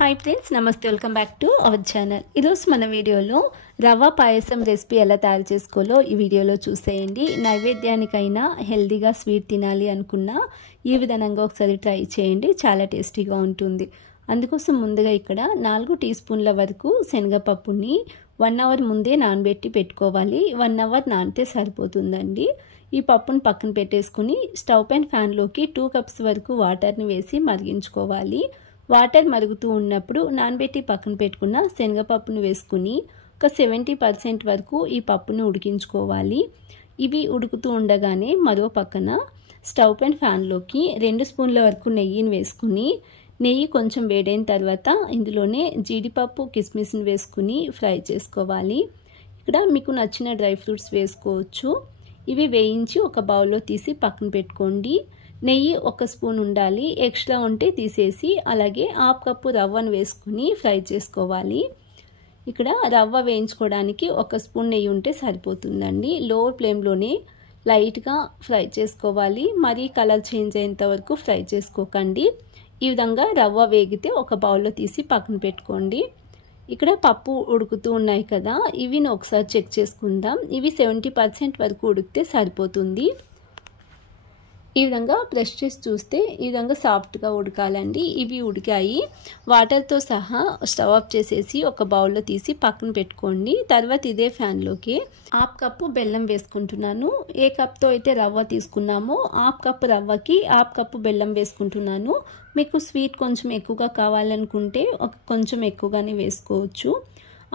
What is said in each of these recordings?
Hi friends, నమస్తే. Welcome back to our channel. ఈరోజు మన వీడియోలో రవ్వ పాయసం రెసిపీ ఎలా తయారు చేసుకోవాలో ఈ వీడియోలో చూసేయండి. నైవేద్యానికైనా హెల్దీగా స్వీట్ తినాలి అనుకున్నా ఈ విధంగా ఒకసారి ట్రై చేయండి, చాలా టేస్టీగా ఉంటుంది. అందుకోసం ముందుగా ఇక్కడ 4 టీ స్పూన్ల వరకు శనగపప్పుని 1 అవర్ ముందే నానబెట్టి పెట్టుకోవాలి. 1 అవర్ నానితే సరిపోతుందండి. ఈ పప్పును పక్కన పెట్టేసుకుని స్టవ్ పైన ఫ్యాన్లోకి 2 కప్స్ వరకు వాటర్ని వేసి మరిగించుకోవాలి. వాటర్ మరుగుతూ ఉన్నప్పుడు నానబెట్టి పక్కన పెట్టుకున్న శనగపప్పును వేసుకుని ఒక 70% వరకు ఈ పప్పును ఉడికించుకోవాలి. ఇవి ఉడుకుతూ ఉండగానే మరో పక్కన స్టవ్ పైన ఫ్యాన్లోకి 2 స్పూన్ల వరకు నెయ్యిని వేసుకుని నెయ్యి కొంచెం వేడైన తర్వాత ఇందులోనే జీడిపప్పు కిస్మిస్ని వేసుకుని ఫ్రై చేసుకోవాలి. ఇక్కడ మీకు నచ్చిన డ్రై ఫ్రూట్స్ వేసుకోవచ్చు. ఇవి వేయించి ఒక బౌల్లో తీసి పక్కన పెట్టుకోండి. నెయ్యి 1 స్పూన్ ఉండాలి, ఎక్స్ట్రా ఉంటే తీసేసి అలాగే 1/2 కప్పు రవ్వను వేసుకుని ఫ్రై చేసుకోవాలి. ఇక్కడ రవ్వ వేయించుకోవడానికి 1 స్పూన్ నెయ్యి ఉంటే సరిపోతుందండి. లో ఫ్లేమ్లోనే లైట్గా ఫ్రై చేసుకోవాలి. మరీ కలర్ చేంజ్ అయ్యేంత వరకు ఫ్రై చేసుకోకండి. ఈ విధంగా రవ్వ వేగితే ఒక బౌల్లో తీసి పక్కన పెట్టుకోండి. ఇక్కడ పప్పు ఉడుకుతూ ఉన్నాయి కదా, ఇవి ఒకసారి చెక్ చేసుకుందాం. ఇవి 70% వరకు ఉడికితే సరిపోతుంది. ఈ విధంగా ప్రెస్ చేసి చూస్తే ఈ విధంగా సాఫ్ట్గా ఉడకాలండి. ఇవి ఉడికాయి. వాటర్తో సహా స్టవ్ ఆఫ్ చేసేసి ఒక బౌల్లో తీసి పక్కన పెట్టుకోండి. తర్వాత ఇదే ఫ్యాన్లోకి 1/2 కప్పు బెల్లం వేసుకుంటున్నాను. ఏ కప్తో అయితే రవ్వ తీసుకున్నామో 1/2 కప్పు రవ్వకి 1/2 కప్పు బెల్లం వేసుకుంటున్నాను. మీకు స్వీట్ కొంచెం ఎక్కువగా కావాలనుకుంటే కొంచెం ఎక్కువగానే వేసుకోవచ్చు.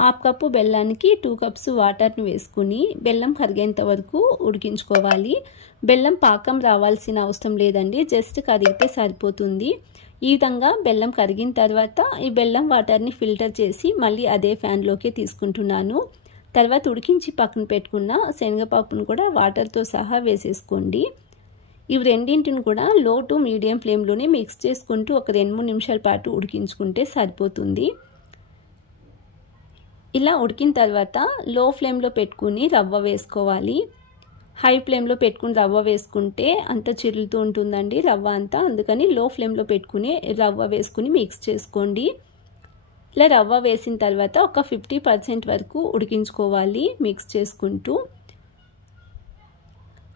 1/2 కప్పు బెల్లానికి 2 కప్స్ వాటర్ని వేసుకుని బెల్లం కరిగేంత వరకు ఉడికించుకోవాలి. బెల్లం పాకం రావాల్సిన అవసరం లేదండి, జస్ట్ కరిగితే సరిపోతుంది. ఈ విధంగా బెల్లం కరిగిన తర్వాత ఈ బెల్లం వాటర్ని ఫిల్టర్ చేసి మళ్ళీ అదే ఫ్యాన్లోకి తీసుకుంటున్నాను. తర్వాత ఉడికించి పక్కన పెట్టుకున్న శనగపప్పును కూడా వాటర్తో సహా వేసేసుకోండి. ఇవి రెండింటిని కూడా లో టు మీడియం ఫ్లేమ్లోనే మిక్స్ చేసుకుంటూ ఒక 2-3 నిమిషాల పాటు ఉడికించుకుంటే సరిపోతుంది. ఇలా ఉడికిన తర్వాత లో ఫ్లేమ్లో పెట్టుకుని రవ్వ వేసుకోవాలి. హై ఫ్లేమ్లో పెట్టుకుని రవ్వ వేసుకుంటే అంత చిరులుతూ ఉంటుందండి రవ్వ అంతా. అందుకని లో ఫ్లేమ్లో పెట్టుకుని రవ్వ వేసుకుని మిక్స్ చేసుకోండి. ఇలా రవ్వ వేసిన తర్వాత ఒక 50% వరకు ఉడికించుకోవాలి మిక్స్ చేసుకుంటూ.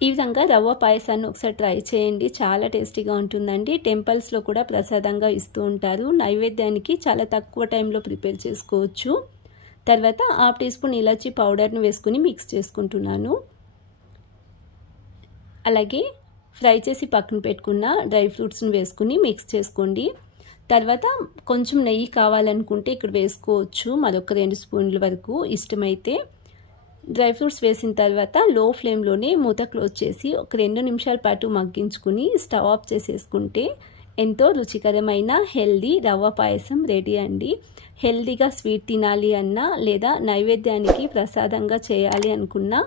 ఈ విధంగా రవ్వ పాయసాన్ని ఒకసారి ట్రై చేయండి, చాలా టేస్టీగా ఉంటుందండి. టెంపుల్స్లో కూడా ప్రసాదంగా ఇస్తూ ఉంటారు. నైవేద్యానికి చాలా తక్కువ టైంలో ప్రిపేర్ చేసుకోవచ్చు. తర్వాత 1/2 టీ స్పూన్ ఇలాచీ పౌడర్ని వేసుకుని మిక్స్ చేసుకుంటున్నాను. అలాగే ఫ్రై చేసి పక్కన పెట్టుకున్న డ్రై ఫ్రూట్స్ని వేసుకుని మిక్స్ చేసుకోండి. తర్వాత కొంచెం నెయ్యి కావాలనుకుంటే ఇక్కడ వేసుకోవచ్చు, మరొక 2 స్పూన్ల వరకు ఇష్టమైతే. డ్రై ఫ్రూట్స్ వేసిన తర్వాత లో ఫ్లేమ్లోనే మూత క్లోజ్ చేసి ఒక 2 నిమిషాల పాటు మగ్గించుకుని స్టవ్ ఆఫ్ చేసేసుకుంటే ఎంతో రుచికరమైన హెల్దీ రవ్వ పాయసం రెడీ అండి. హెల్దీగా స్వీట్ తినాలి అన్నా లేదా నైవేద్యానికి ప్రసాదంగా చేయాలి అనుకున్నా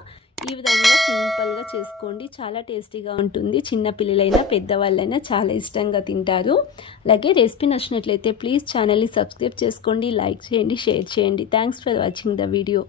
ఈ విధంగా సింపుల్గా చేసుకోండి, చాలా టేస్టీగా ఉంటుంది. చిన్నపిల్లలైనా పెద్దవాళ్ళైనా చాలా ఇష్టంగా తింటారు. అలాగే రెసిపీ నచ్చినట్లయితే ప్లీజ్ ఛానల్ని సబ్స్క్రైబ్ చేసుకోండి, లైక్ చేయండి, షేర్ చేయండి. Thanks for watching the video.